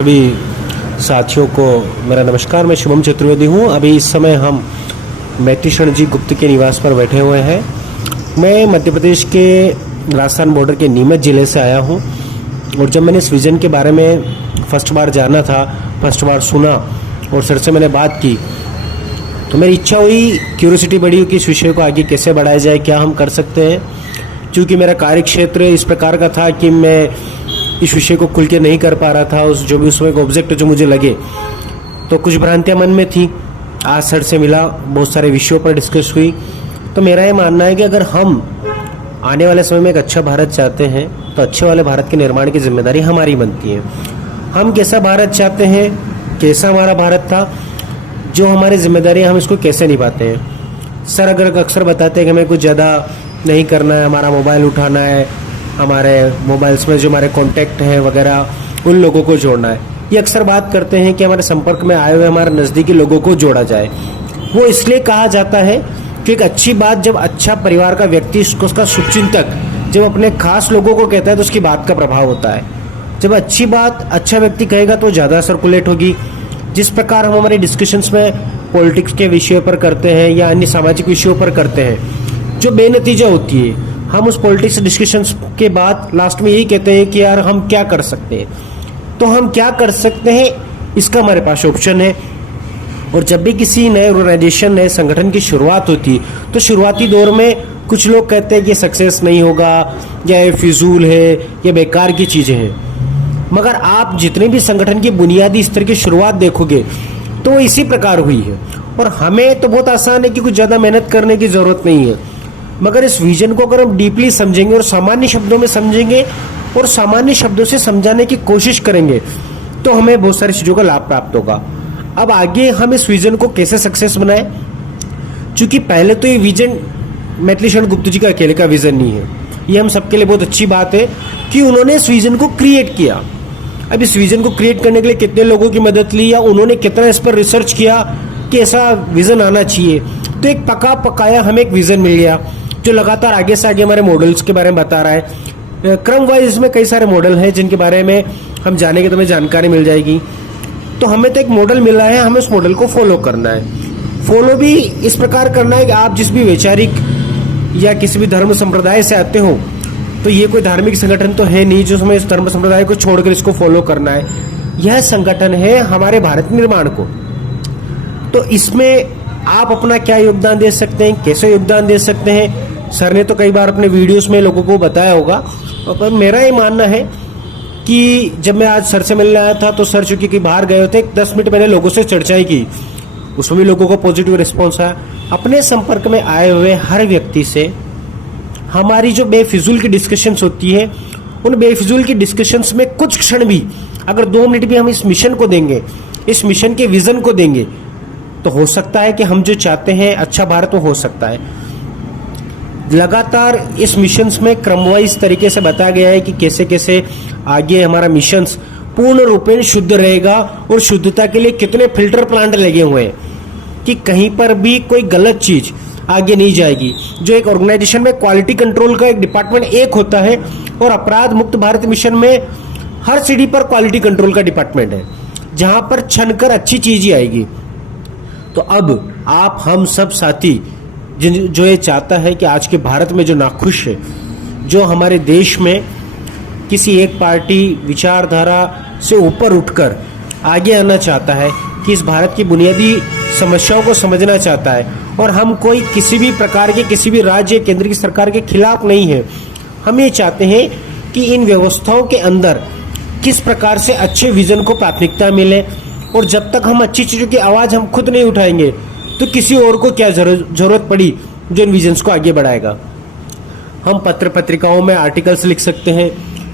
सभी साथियों को मेरा नमस्कार। मैं शुभम चतुर्वेदी हूँ। अभी इस समय हम मैत्री शरण जी गुप्त के निवास पर बैठे हुए हैं। मैं मध्य प्रदेश के राजस्थान बॉर्डर के नीमच ज़िले से आया हूँ और जब मैंने इस विज़न के बारे में फर्स्ट बार जाना था, फर्स्ट बार सुना और सर से मैंने बात की तो मेरी इच्छा हुई, क्यूरियोसिटी बढ़ी कि इस विषय को आगे कैसे बढ़ाया जाए, क्या हम कर सकते हैं। क्योंकि मेरा कार्य क्षेत्र इस प्रकार का था कि मैं इस विषय को खुल के नहीं कर पा रहा था। उस जो भी उसमें एक ऑब्जेक्ट जो मुझे लगे तो कुछ भ्रांतियां मन में थी। आज सर से मिला, बहुत सारे विषयों पर डिस्कस हुई। तो मेरा ये मानना है कि अगर हम आने वाले समय में एक अच्छा भारत चाहते हैं तो अच्छे वाले भारत के निर्माण की जिम्मेदारी हमारी बनती है। हम कैसा भारत चाहते हैं, कैसा हमारा भारत था, जो हमारी जिम्मेदारी है हम इसको कैसे निभाते हैं। सर अगर अक्सर बताते हैं कि हमें कुछ ज़्यादा नहीं करना है, हमारा मोबाइल उठाना है, हमारे मोबाइल्स में जो हमारे कॉन्टैक्ट हैं वगैरह उन लोगों को जोड़ना है। ये अक्सर बात करते हैं कि हमारे संपर्क में आए हुए हमारे नज़दीकी लोगों को जोड़ा जाए। वो इसलिए कहा जाता है कि एक अच्छी बात जब अच्छा परिवार का व्यक्ति उसका शुभचिंतक जब अपने खास लोगों को कहता है तो उसकी बात का प्रभाव होता है। जब अच्छी बात अच्छा व्यक्ति कहेगा तो ज़्यादा सर्कुलेट होगी। जिस प्रकार हम हमारे डिस्कशंस में पॉलिटिक्स के विषयों पर करते हैं या अन्य सामाजिक विषयों पर करते हैं, जो बेनतीजा होती है, हम उस पॉलिटिक्स डिस्कशंस के बाद लास्ट में यही कहते हैं कि यार हम क्या कर सकते हैं। तो हम क्या कर सकते हैं इसका हमारे पास ऑप्शन है। और जब भी किसी नए ऑर्गेनाइजेशन नए संगठन की शुरुआत होती है तो शुरुआती दौर में कुछ लोग कहते हैं कि सक्सेस नहीं होगा या ये फिजूल है, ये बेकार की चीज़ें हैं। मगर आप जितने भी संगठन की बुनियादी स्तर की शुरुआत देखोगे तो इसी प्रकार हुई है। और हमें तो बहुत आसान है कि कुछ ज़्यादा मेहनत करने की ज़रूरत नहीं है। मगर इस विजन को अगर हम डीपली समझेंगे और सामान्य शब्दों में समझेंगे और सामान्य शब्दों से समझाने की कोशिश करेंगे तो हमें बहुत सारी चीज़ों का लाभ प्राप्त होगा। अब आगे हम इस विजन को कैसे सक्सेस बनाएं, क्योंकि पहले तो ये विजन मैत्री शरण गुप्त जी का अकेले का विजन नहीं है। ये हम सबके लिए बहुत अच्छी बात है कि उन्होंने इस विजन को क्रिएट किया। अब इस विजन को क्रिएट करने के लिए कितने लोगों की मदद ली या उन्होंने कितना इस पर रिसर्च किया कि ऐसा विजन आना चाहिए, तो एक पका पकाया हमें एक विजन मिल गया जो लगातार आगे से आगे हमारे मॉडल्स के बारे में बता रहा है। क्रम वाइज इसमें कई सारे मॉडल हैं जिनके बारे में हम जानेंगे तो हमें जानकारी मिल जाएगी। तो हमें तो एक मॉडल मिला है, हमें उस मॉडल को फॉलो करना है। फॉलो भी इस प्रकार करना है कि आप जिस भी वैचारिक या किसी भी धर्म संप्रदाय से आते हो, तो ये कोई धार्मिक संगठन तो है नहीं जो हमें इस धर्म संप्रदाय को छोड़कर इसको फॉलो करना है। यह संगठन है हमारे भारत निर्माण को। तो इसमें आप अपना क्या योगदान दे सकते हैं, कैसे योगदान दे सकते हैं, सर ने तो कई बार अपने वीडियोस में लोगों को बताया होगा। पर मेरा ये मानना है कि जब मैं आज सर से मिलने आया था तो सर चूंकि बाहर गए थे, 10 मिनट मैंने लोगों से चर्चाएं की, उसमें भी लोगों को पॉजिटिव रिस्पॉन्स आया। अपने संपर्क में आए हुए हर व्यक्ति से हमारी जो बेफिजूल की डिस्कशंस होती है, उन बेफिजूल की डिस्कशंस में कुछ क्षण भी अगर 2 मिनट भी हम इस मिशन को देंगे, इस मिशन के विजन को देंगे, तो हो सकता है कि हम जो चाहते हैं अच्छा भारत हो सकता है। लगातार इस मिशंस में क्रमवाइज तरीके से बताया गया है कि कैसे कैसे आगे हमारा मिशंस पूर्ण रूपेण शुद्ध रहेगा और शुद्धता के लिए कितने फिल्टर प्लांट लगे हुए हैं कि कहीं पर भी कोई गलत चीज आगे नहीं जाएगी। जो एक ऑर्गेनाइजेशन में क्वालिटी कंट्रोल का एक डिपार्टमेंट एक होता है और अपराध मुक्त भारत मिशन में हर सीढ़ी पर क्वालिटी कंट्रोल का डिपार्टमेंट है, जहां पर छनकर अच्छी चीज ही आएगी। तो अब आप हम सब साथी जो ये चाहता है कि आज के भारत में जो नाखुश है, जो हमारे देश में किसी एक पार्टी विचारधारा से ऊपर उठकर आगे आना चाहता है, कि इस भारत की बुनियादी समस्याओं को समझना चाहता है, और हम कोई किसी भी प्रकार के किसी भी राज्य केंद्र की सरकार के खिलाफ नहीं है। हम ये चाहते हैं कि इन व्यवस्थाओं के अंदर किस प्रकार से अच्छे विजन को प्राथमिकता मिले, और जब तक हम अच्छी चीज़ों की आवाज़ हम खुद नहीं उठाएंगे तो किसी और को क्या जरूरत पड़ी जो इन विजन्स को आगे बढ़ाएगा। हम पत्र पत्रिकाओं में आर्टिकल्स लिख सकते हैं,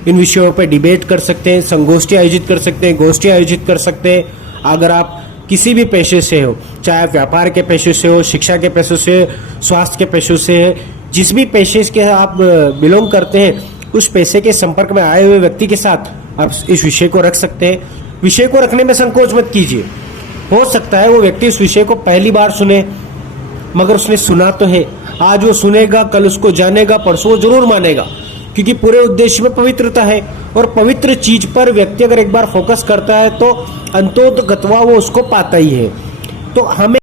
इन विषयों पर डिबेट कर सकते हैं, संगोष्ठी आयोजित कर सकते हैं, गोष्ठी आयोजित कर सकते हैं। अगर आप किसी भी पेशे से हो, चाहे आप व्यापार के पेशे से हो, शिक्षा के पेशे से, स्वास्थ्य के पेशे से, जिस भी पेशे के आप बिलोंग करते हैं, उस पेशे के संपर्क में आए हुए व्यक्ति के साथ आप इस विषय को रख सकते हैं। विषय को रखने में संकोच मत कीजिए। हो सकता है वो व्यक्ति इस विषय को पहली बार सुने, मगर उसने सुना तो है। आज वो सुनेगा, कल उसको जानेगा, परसों वो जरूर मानेगा। क्योंकि पूरे उद्देश्य में पवित्रता है और पवित्र चीज पर व्यक्ति अगर एक बार फोकस करता है तो अंतोतगत्वा वो उसको पाता ही है। तो हमें